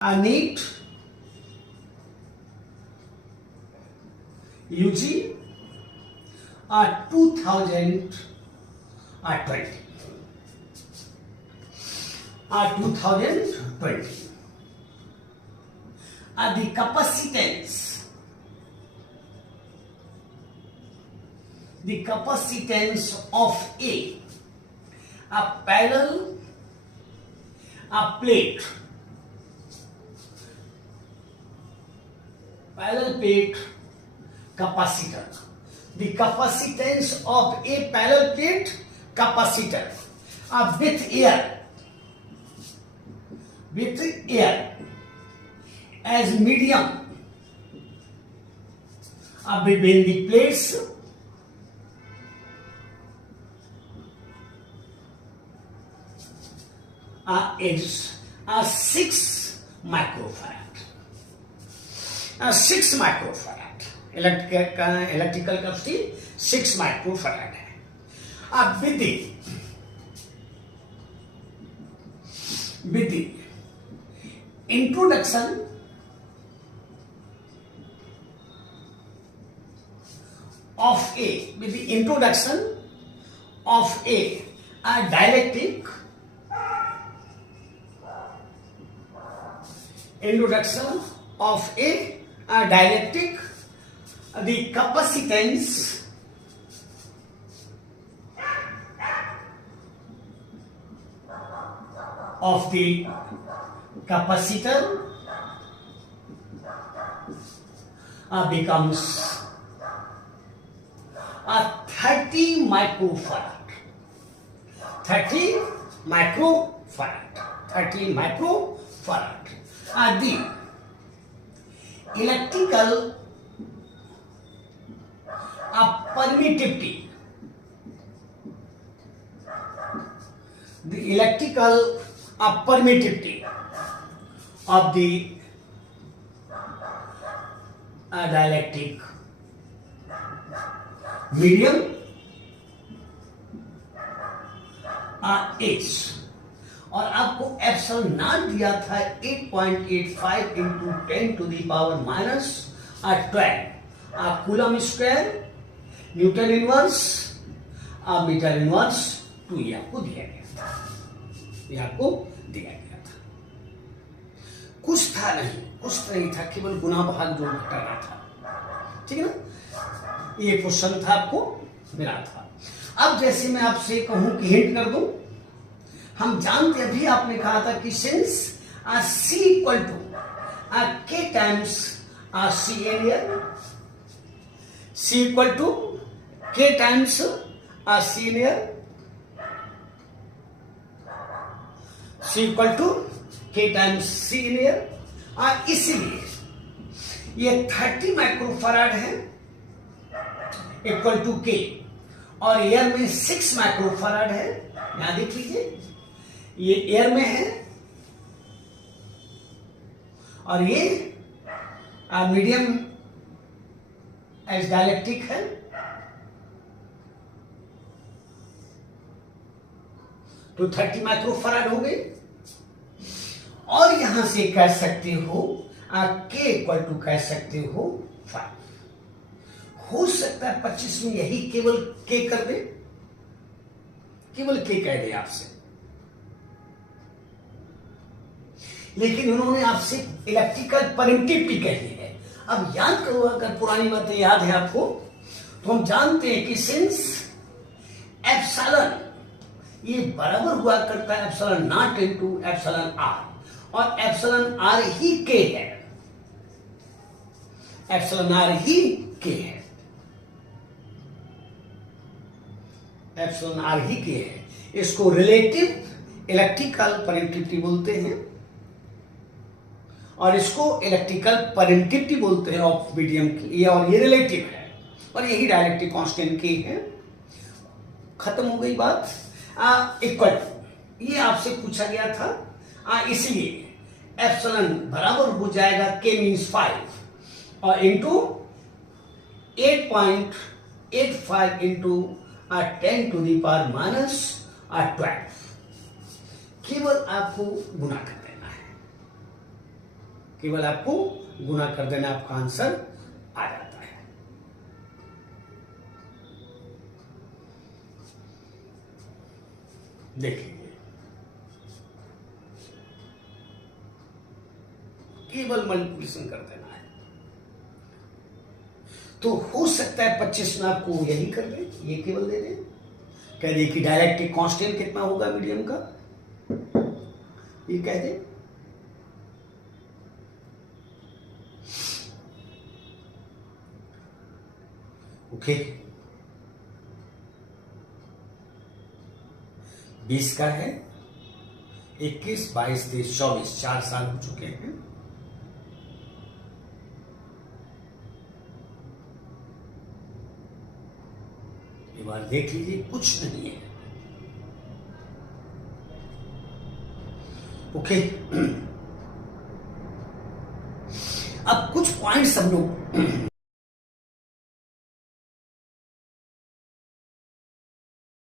a NEET, UG, 2020. 2020. The capacitance of a parallel plate capacitor. The capacitance of a parallel plate capacitor with air as medium between the plates is 6 microfarad. 6 microfarad. Electrical capacity 6 microfarad है. अब with the introduction of a dielectric, the capacitance of the capacitor becomes 30 microfarad. 30 microfarad. The electrical permittivity. The electrical permittivity of the dielectric medium is, और आपको epsilon not दिया था 8.85 into 10 to the power minus 12 coulomb square newton inverse metre inverse 2 ये आपको दिया गया था. कुछ नहीं था, केवल गुना भाग जो घटाना था. ठीक है ना, ये क्वेश्चन था आपको मिला था. अब जैसे मैं आपसे कहूं कि हिंट कर दूं, हम जानते अभी आपने कहा था कि since C equal to K times C in air, C equal to K times C in air, C equal to K times C in air. इसलिए ये 30 माइक्रोफैराड है इक्वल टू K, और एयर में 6 माइक्रोफैराड है. यहां देख लीजिए, ये एयर में है और ये मीडियम एज डायलेक्ट्रिक है. तो 30 माइक्रोफैराड हो गई. और यहां से कह सकते हो K इक्वल टू कह सकते हो 5. हो सकता है 25 में यही केवल K कर दे, केवल K कह दे आपसे, लेकिन उन्होंने आपसे इलेक्ट्रिकल परमिटिविटी कही है. अब याद करो, अगर पुरानी बातें याद है आपको, तो हम जानते हैं कि सिंस एप्सिलॉन ये बराबर हुआ करता है epsilon naught into epsilon R, और एप्सिलॉन आर ही के है. एप्सिलॉन आर ही के है. एप्सिलॉन आर ही के है. इसको रिलेटिव इलेक्ट्रिकल परमिटिविटी बोलते हैं, और इसको इलेक्ट्रिकल परमिटिविटी बोलते हैं ऑफ मीडियम की. ये और ये रिलेटिव है, और यही डायलेक्ट्रिक कांस्टेंट की है. खत्म हो गई बात. इक्वल टू ये आपसे पूछा गया था, इसलिए एप्सिलॉन बराबर हो जाएगा K मीन्स 5 और into 8.85 into 10 to the power minus 12. केवल आपको गुना कर देना है. केवल आपको गुना कर देना, आपका आंसर आ जाता है। देखिए केवल मल्टीप्लिकेशन कर देना है। तो हो सकता है 25 में आपको यही कर दे, ये केवल दे दे, कह दे कि डायरेक्ट कांस्टेंट कितना होगा मीडियम का, ये कह दे। ओके 20 का है, 21, 22, 23, 24, 4 साल हो चुके हैं। एक बार देख लीजिए, कुछ नहीं है। ओके अब कुछ पॉइंट्स हम लोग